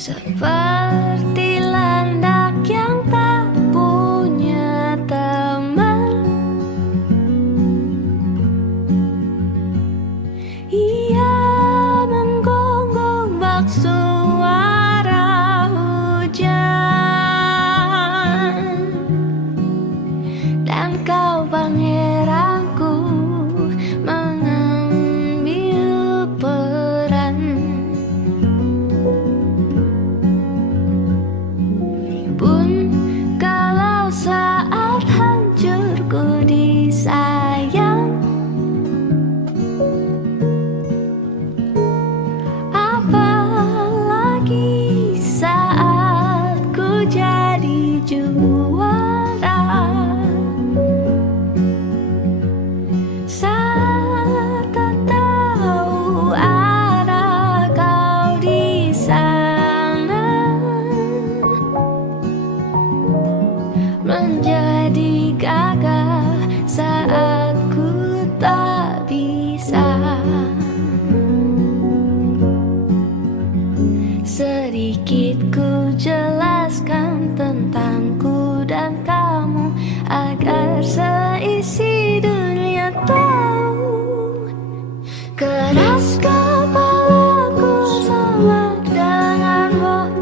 Seperti landak yang tak punya teman, ia menggonggong bak suara hujan. Dan kau pangeranku mengambil peran. Pun kalau saat hancurku disayang, apalagi saat ku jadi juara. Saat tak tahu arah kau di sana, menjadi gagah saat ku tak bisa. Sedikit ku jelaskan tentangku dan kamu, agar seisi dunia tahu. Keras kepalaku sama denganmu,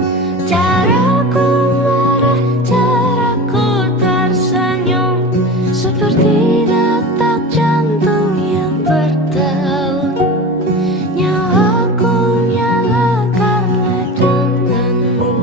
caraku marah, caraku tersenyum, seperti detak jantung yang bertaut. Nyawaku nyala karena denganmu.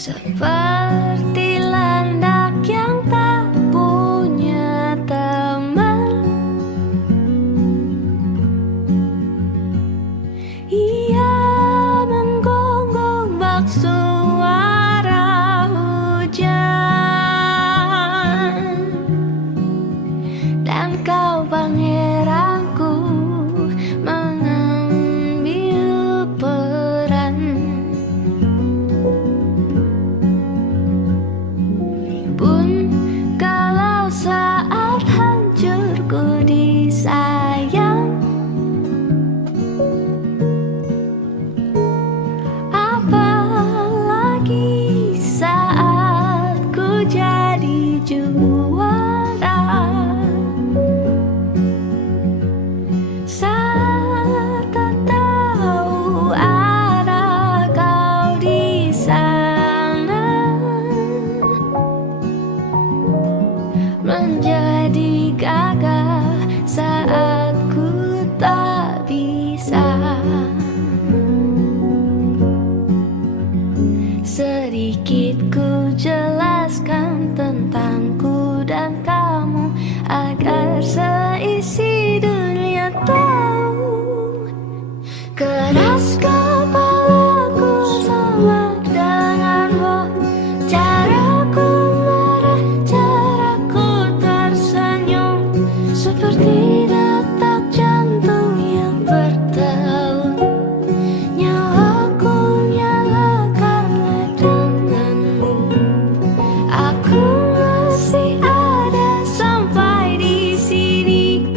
seperti landak yang tak punya teman. Ia menggonggong bak suara hujan, dan kau pangeranku mengambil peran. Pun kalau saat hancurku disayang, apalagi saat ku jadi juara. Saat tak tahu arah kau di sana, menjadi gagah saat ku tak bisa. Sedikit ku jelaskan tentangku dan kamu, agar seisi dunia tahu. Keras kepalaku sama denganmu, caraku marah, caraku tersenyum, seperti detak jantung yang bertaut. Nyawaku nyala karena denganmu. Aku masih ada sampai di sini,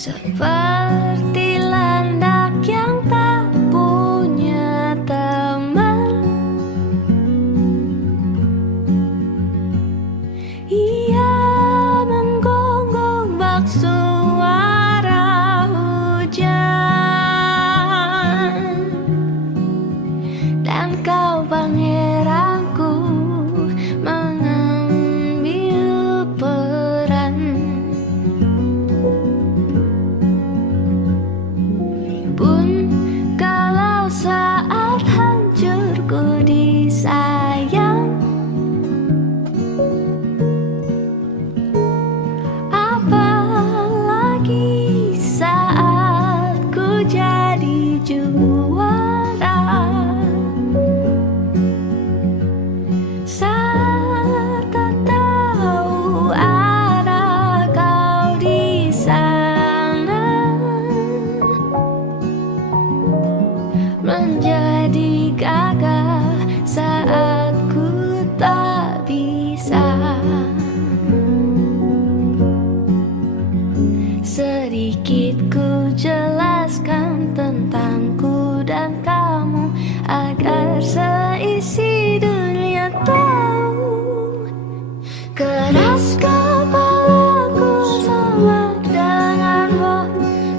seperti landak yang tak punya teman. Ia menggonggong bak suara hujan, dan kau pangeranku mengambil peran. Pun kalau saat hancurku disayang, apalagi saat ku jadi juara. Saat tak tahu arah kau di sana, menjadi gagah saat ku tak bisa. Sedikit ku jelaskan tentangku dan kamu, agar seisi dunia tahu. Keras kepalaku sama denganmu,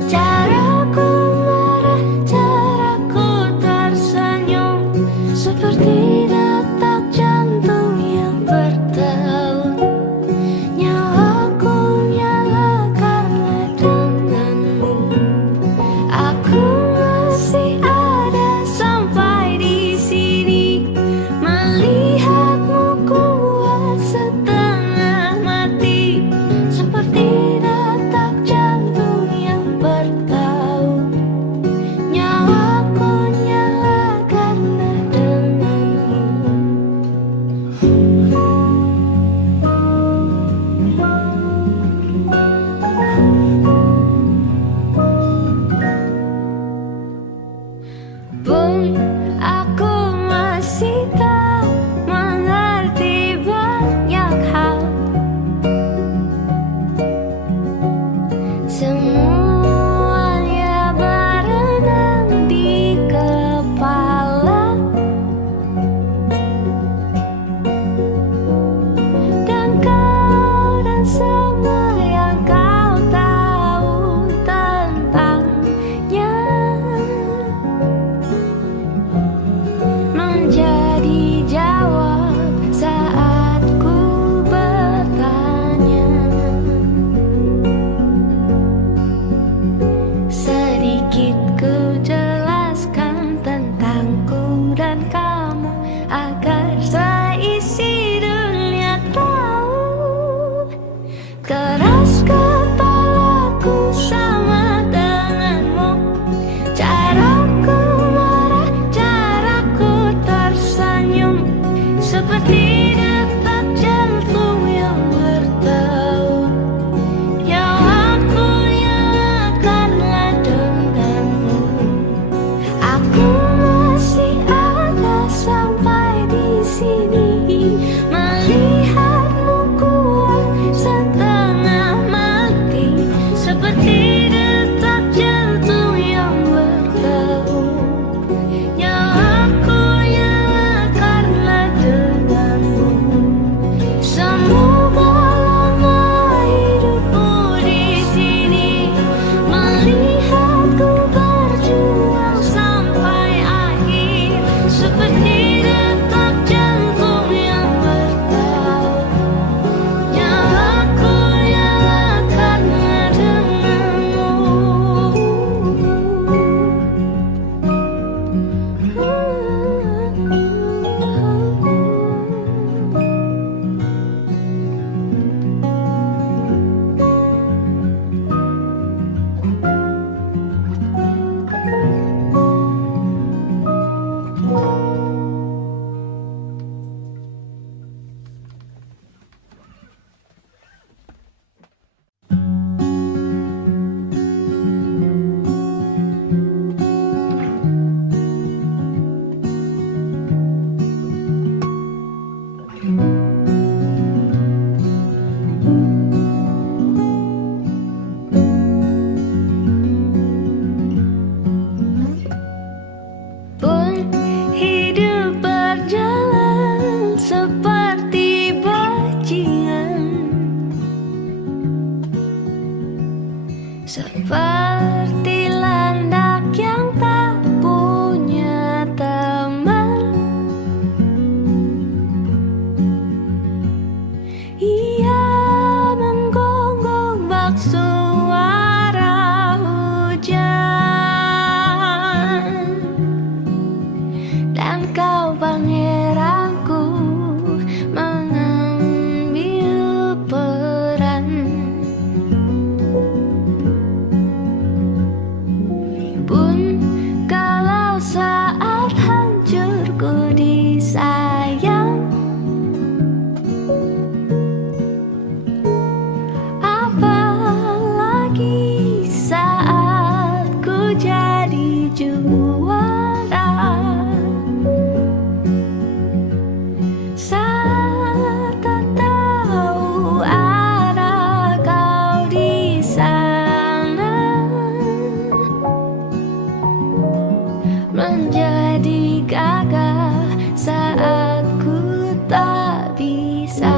caraku marah, caraku tersenyum, seperti detak jantung yang bertaut. Nyawaku nyala karena denganmu. Aku seperti landak yang tak punya teman. Ia menggonggong bak suara hujan, dan kau pangeranku mengambil peran. Pun kalau saat hancurku disayang, apalagi saat ku jadi juara. Saat tak tahu arah kau di sana, menjadi gagah saat ku tak bisa.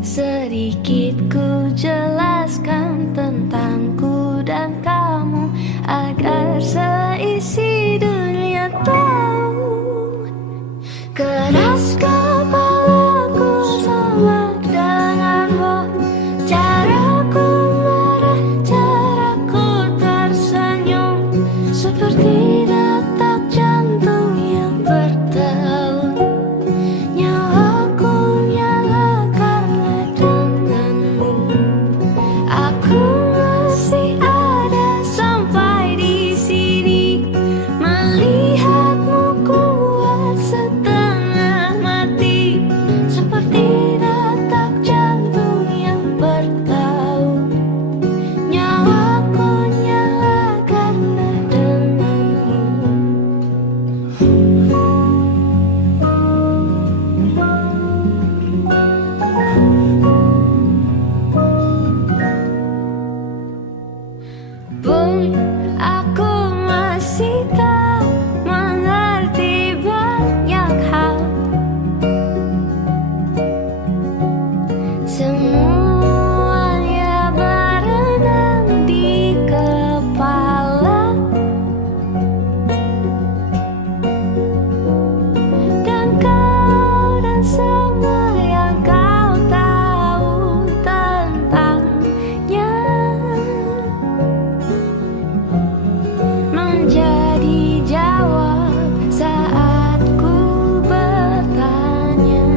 Sedikit ku jelaskan tentangku dan kamu, agar seisi dunia tahu. Keras kepalaku sama denganmu, caraku marah, caraku tersenyum, seperti detak jantung yang bertaut. Nyawaku nyala karena denganmu. Aku masih ada sampai di sini, melihatmu kuat setengah mati, seperti detak jantung yang bertaut. Nyawaku nyala karena denganmu. Pun aku masih tak mengerti banyak hal. Semuanya berenang di kepala, dan kau dan semua yang kau tahu tentangnya menjadi jawab saat ku bertanya.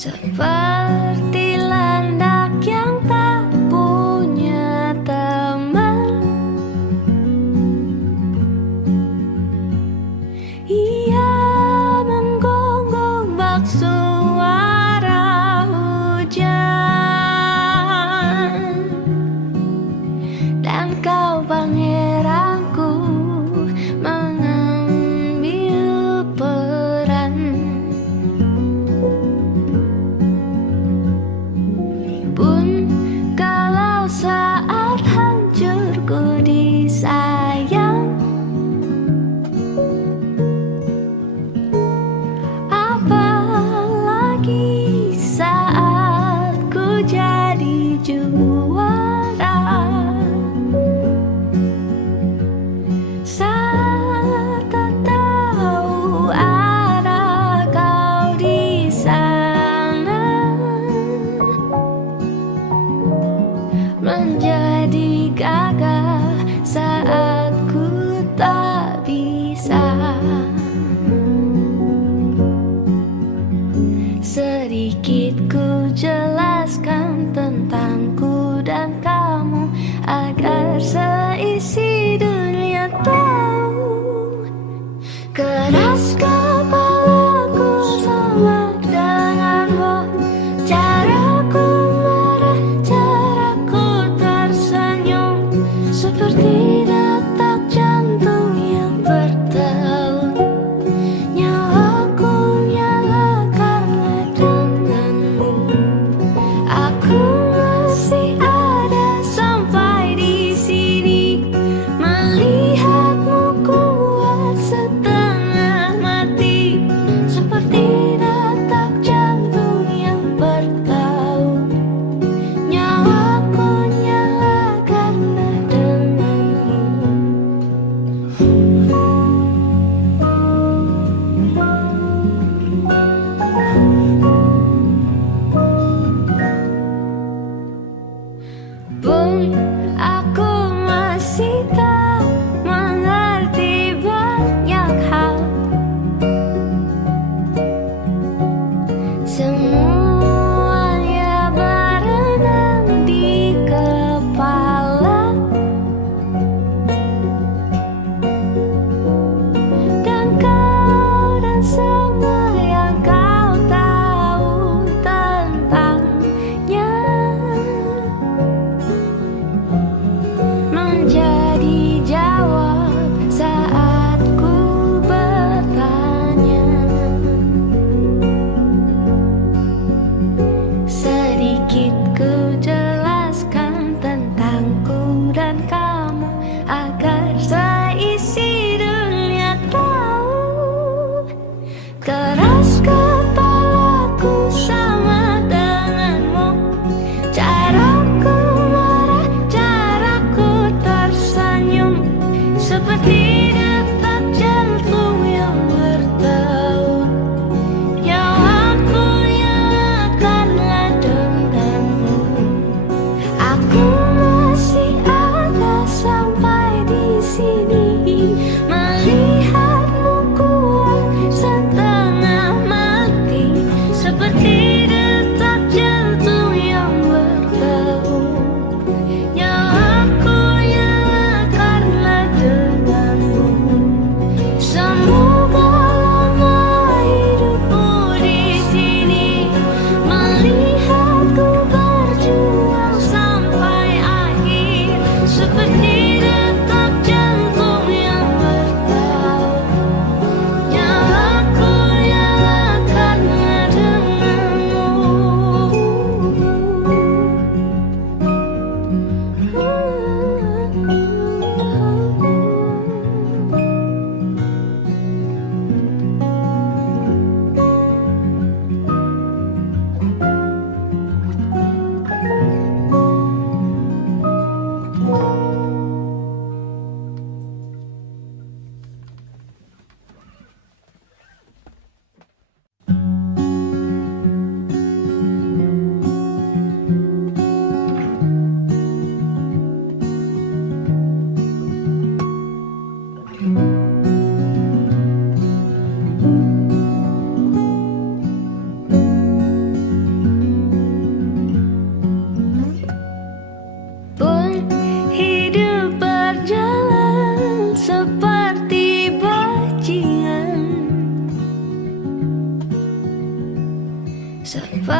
seperti landak yang tak punya teman. Ia menggonggong bak suara hujan, dan kau pangeranku mengambil peran. Pun kalau saat hancurku disayang, apalagi saat ku jadi juara. Saat tak tahu arah kau di sana, menjadi gagah saat ku tak bisa. Sedikit ku jelaskan tentangku dan kamu, agar seisi dunia tahu. Keras kepalaku sama denganmu, caraku marah, caraku tersenyum, seperti detak jantung yang bertaut. Nyawaku nyala karena denganmu. Aku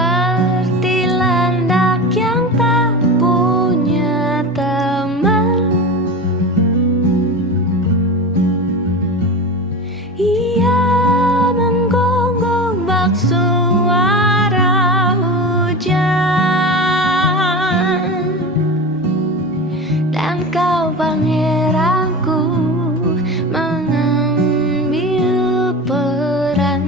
seperti landak yang tak punya teman. Ia menggonggong bak suara hujan, dan kau pangeranku mengambil peran.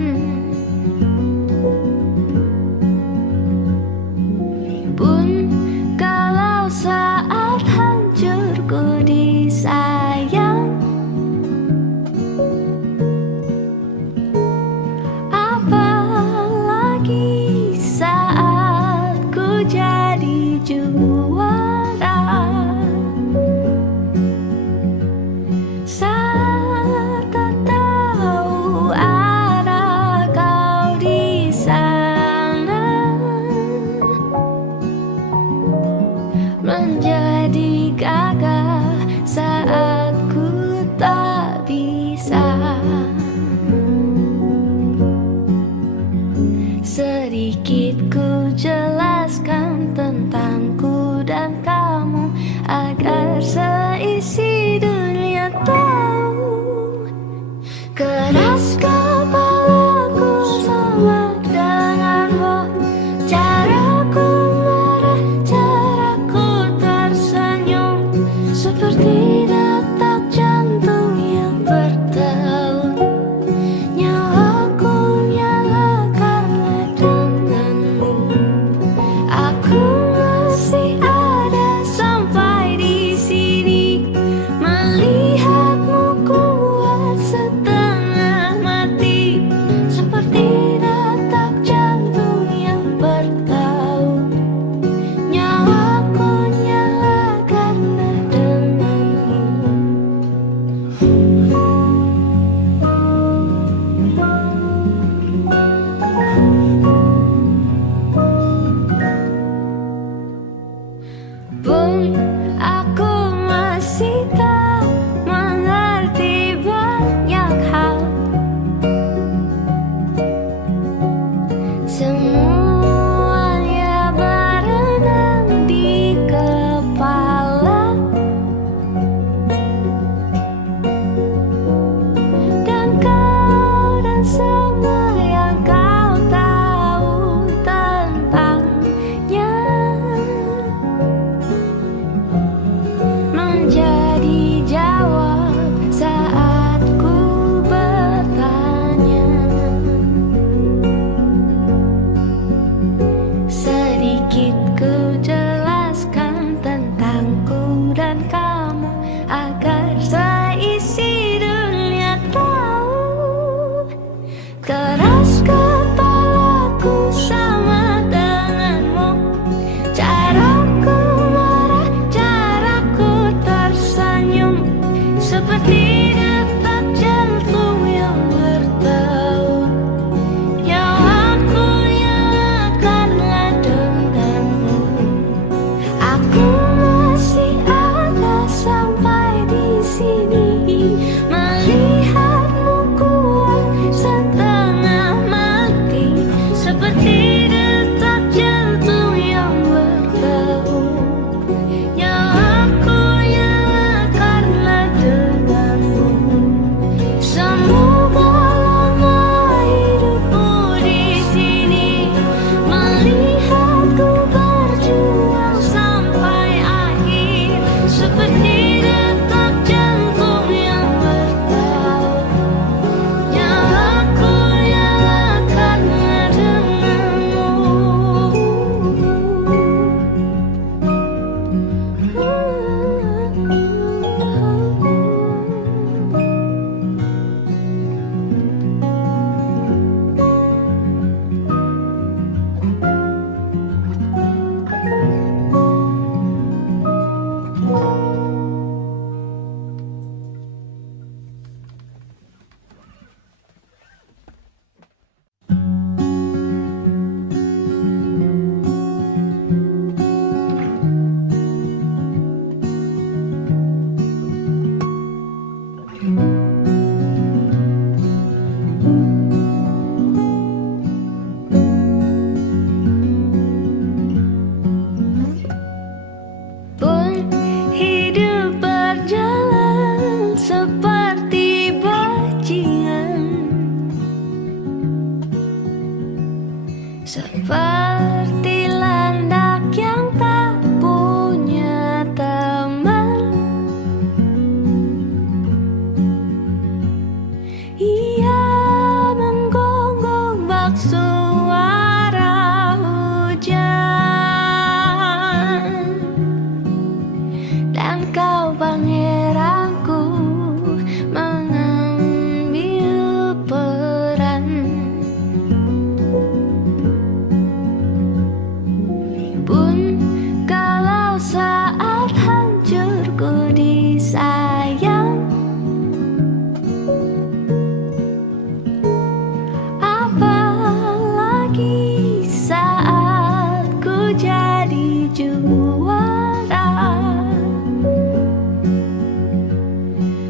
juara.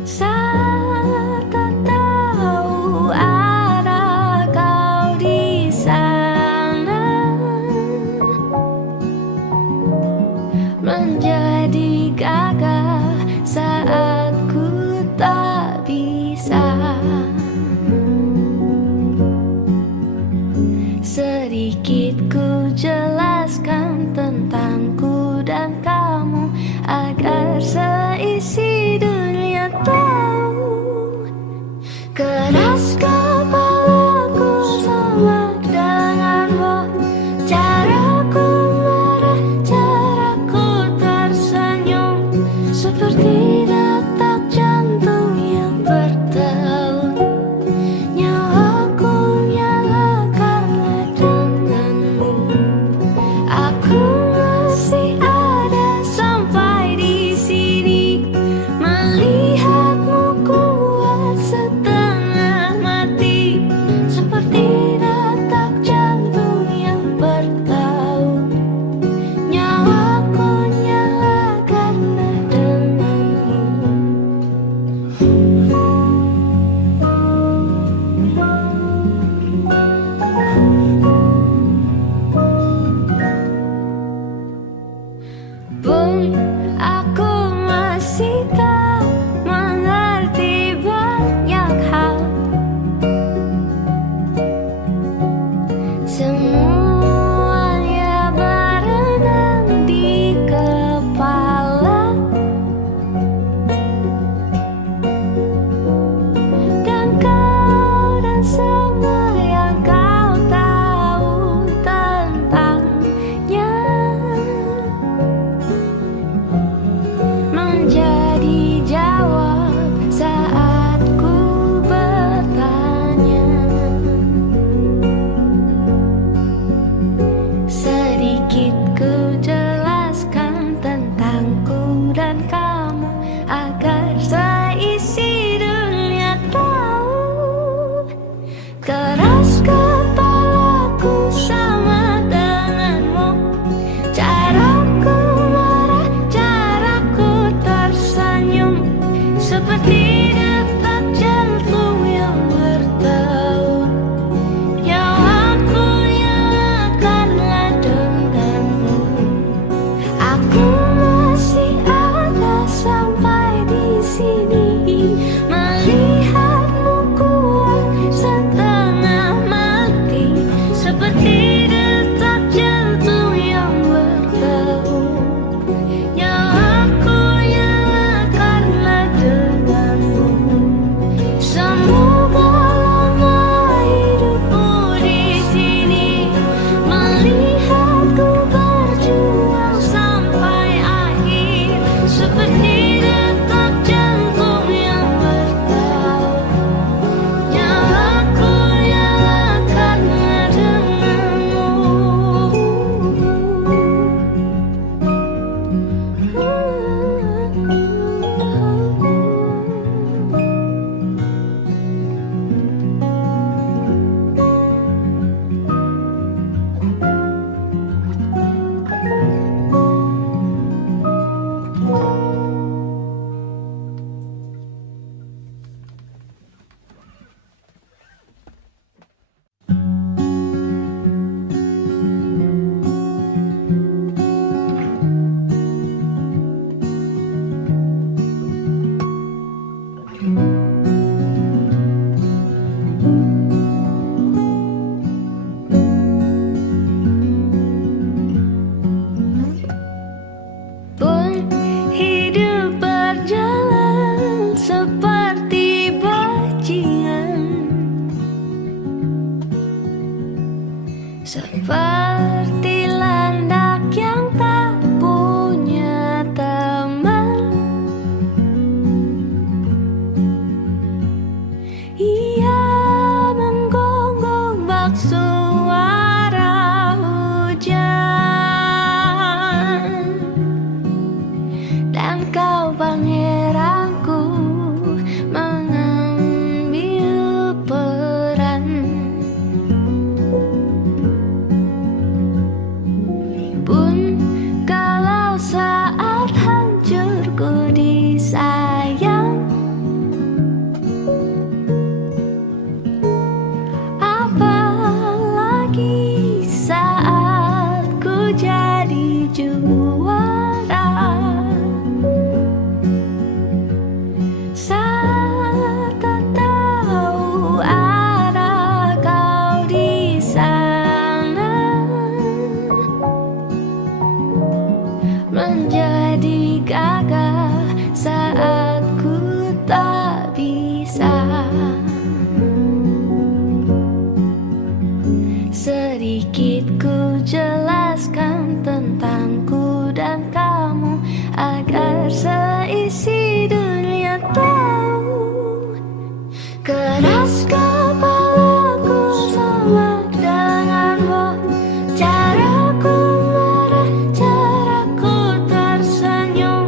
Saat tak tahu arah kau di sana, menjadi gagah saat ku tak bisa. Sedikit ku jelaskan tentangku dan kamu, agar seisi dunia tahu. Keras kepalaku sama denganmu, caraku marah, caraku tersenyum, seperti detak jantung yang bertaut. Nyawaku nyala karena denganmu. Aku masih ada sampai di sini, melihatmu kuat setengah mati, seperti detak jantung yang bertaut. Nyawaku nyala karena denganmu. Pun aku masih tak mengerti banyak hal. Semuanya berenang di kepala, dan kau dan semua yang kau tahu tentangnya menjadi jawab saat ku bertanya. Sedikit ku jelaskan tentangku dan kamu, agar seisi dunia tahu. Keras kepalaku sama denganmu, caraku marah, caraku tersenyum, seperti detak jantung yang bertaut. Nyawaku nyala karena denganmu. Aku masih ada sampai di sini, melihatmu kuat setengah mati, seperti detak jantung yang bertaut. Nyawaku nyala karena denganmu. Semoga lama hidupku di sini, melihatku berjuang sampai akhir, seperti detak jantung yang bertaut. Nyawaku nyala karena denganmu. Pun hidup berjalan seperti bajingan, seperti landak yang tak punya teman. Ia menggonggong bak suara hujan, dan kau pangeranku mengambil peran. Pun jadi juara. Saat tak tahu arah kau di sana, menjadi gagah saat ku tak bisa. Sedikit ku jelaskan tentangku dan kamu, agar seisi dunia tahu. Keras kepalaku sama denganmu, caraku marah, caraku tersenyum,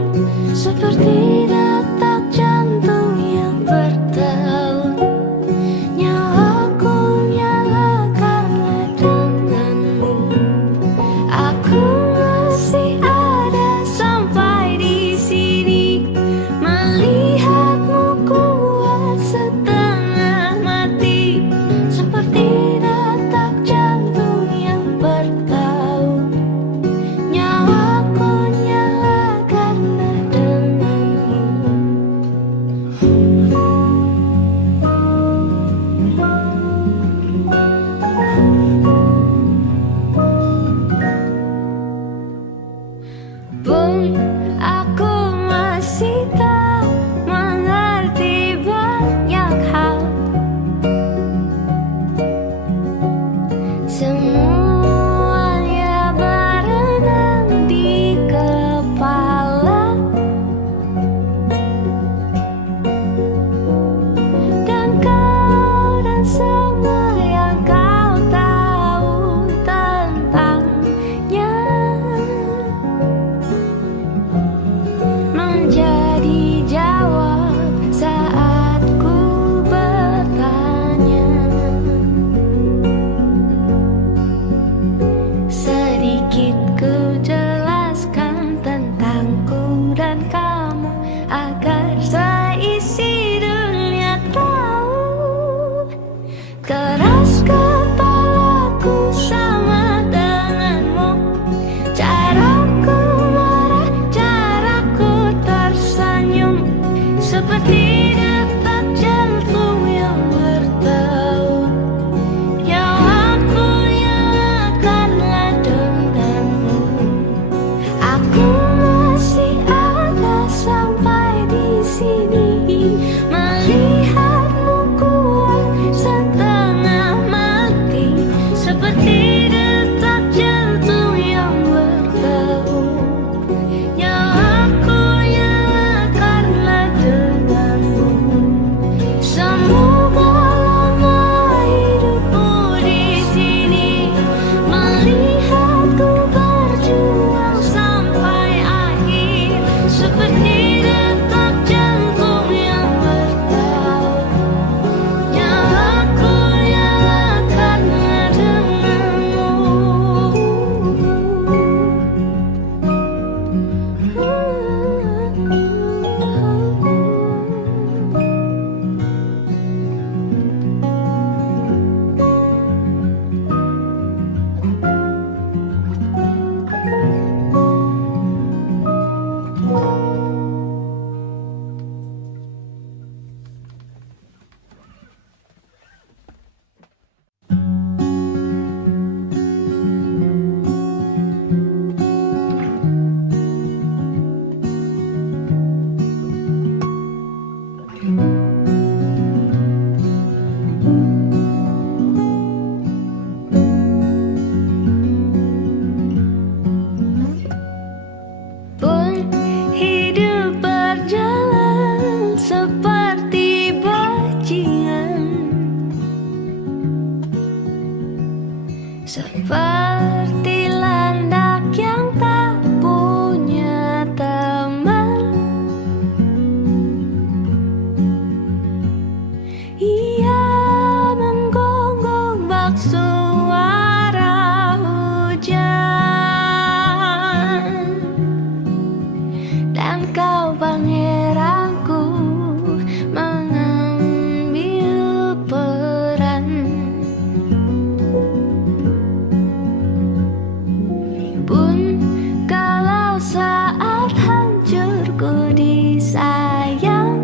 Pun kalau saat hancurku disayang,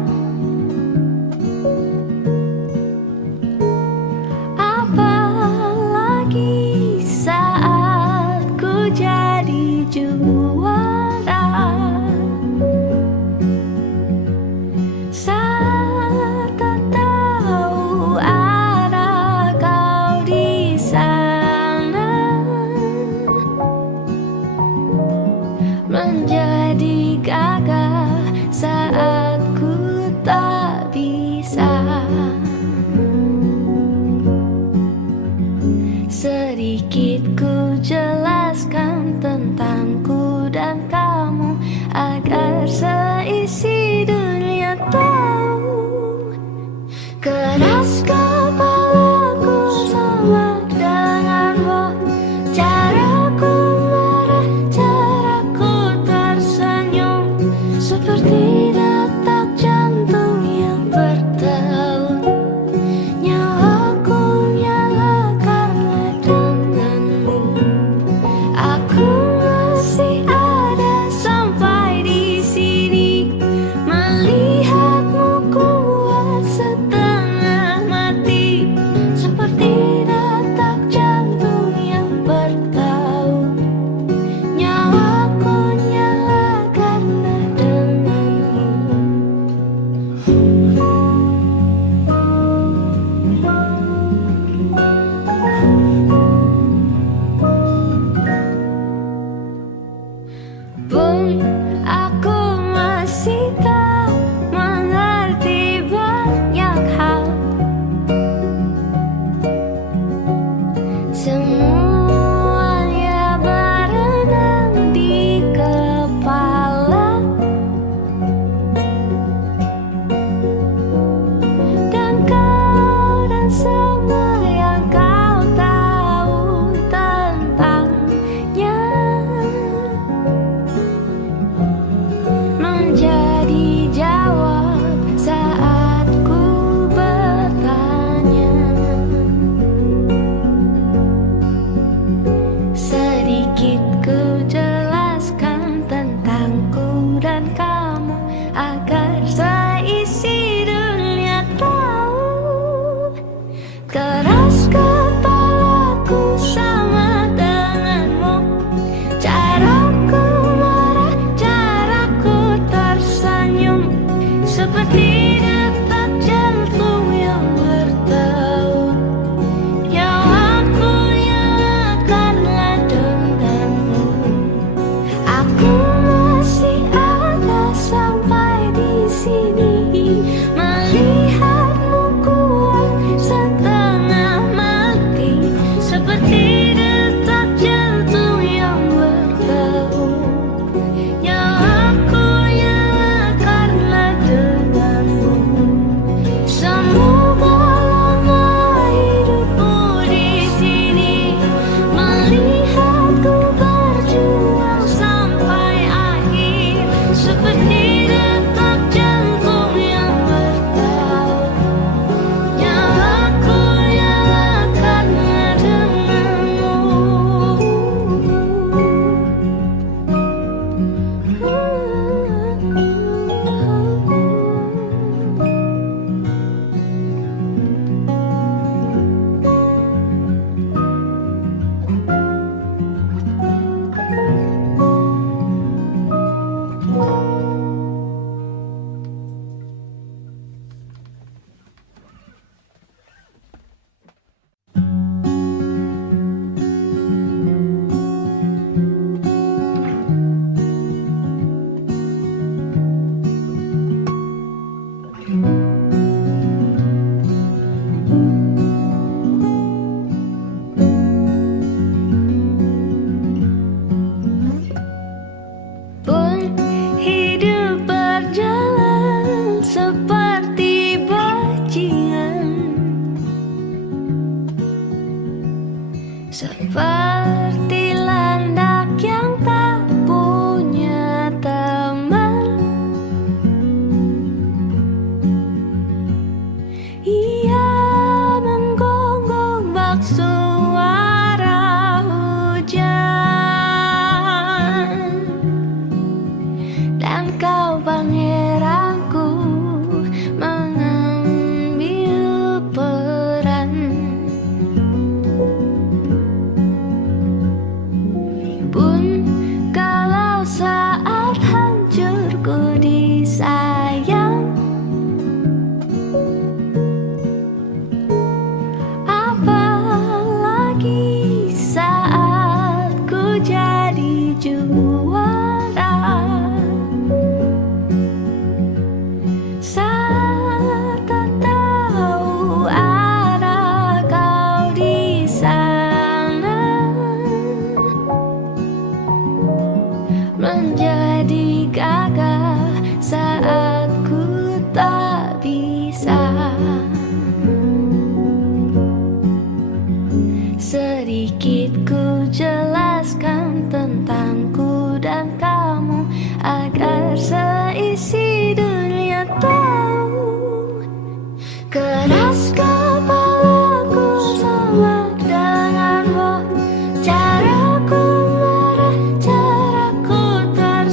apalagi saat ku jadi juara. Saat tak tahu arah kau di sana, menjadi gagah saat ku tak bisa. Sedikit ku jelaskan tentangku dan kamu, agar seisi dunia tahu. Keras kepalaku sama denganmu, caraku marah, caraku tersenyum, seperti detak jantung yang bertaut. Nyawaku nyala karena denganmu. Aku masih ada sampai di sini, melihatmu kuat setengah mati, seperti detak jantung yang bertaut. Nyawaku nyala karena denganmu. Pun aku masih tak mengerti banyak hal. Semuanya berenang di kepala, dan kau dan semua yang kau tahu tentangnya menjadi jawab saat ku bertanya. Sedikit ku jelaskan tentangku dan kamu, agar seisi dunia tahu. Keras kepalaku sama denganmu, caraku marah, caraku tersenyum, seperti detak jantung yang bertaut. Nyawaku nyalakanlah denganmu. juara. Saat tak tahu arah kau di sana, menjadi gagah saat ku tak bisa. Sedikit ku jelaskan tentangku dan kamu, agar seisi dunia tahu. Keras kepalaku sama denganmu, caraku marah, caraku tersenyum.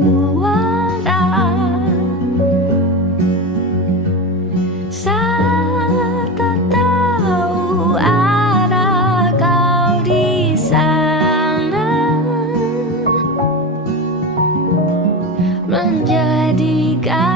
muara. Saat tak tahu arah kau di sana, menjadikan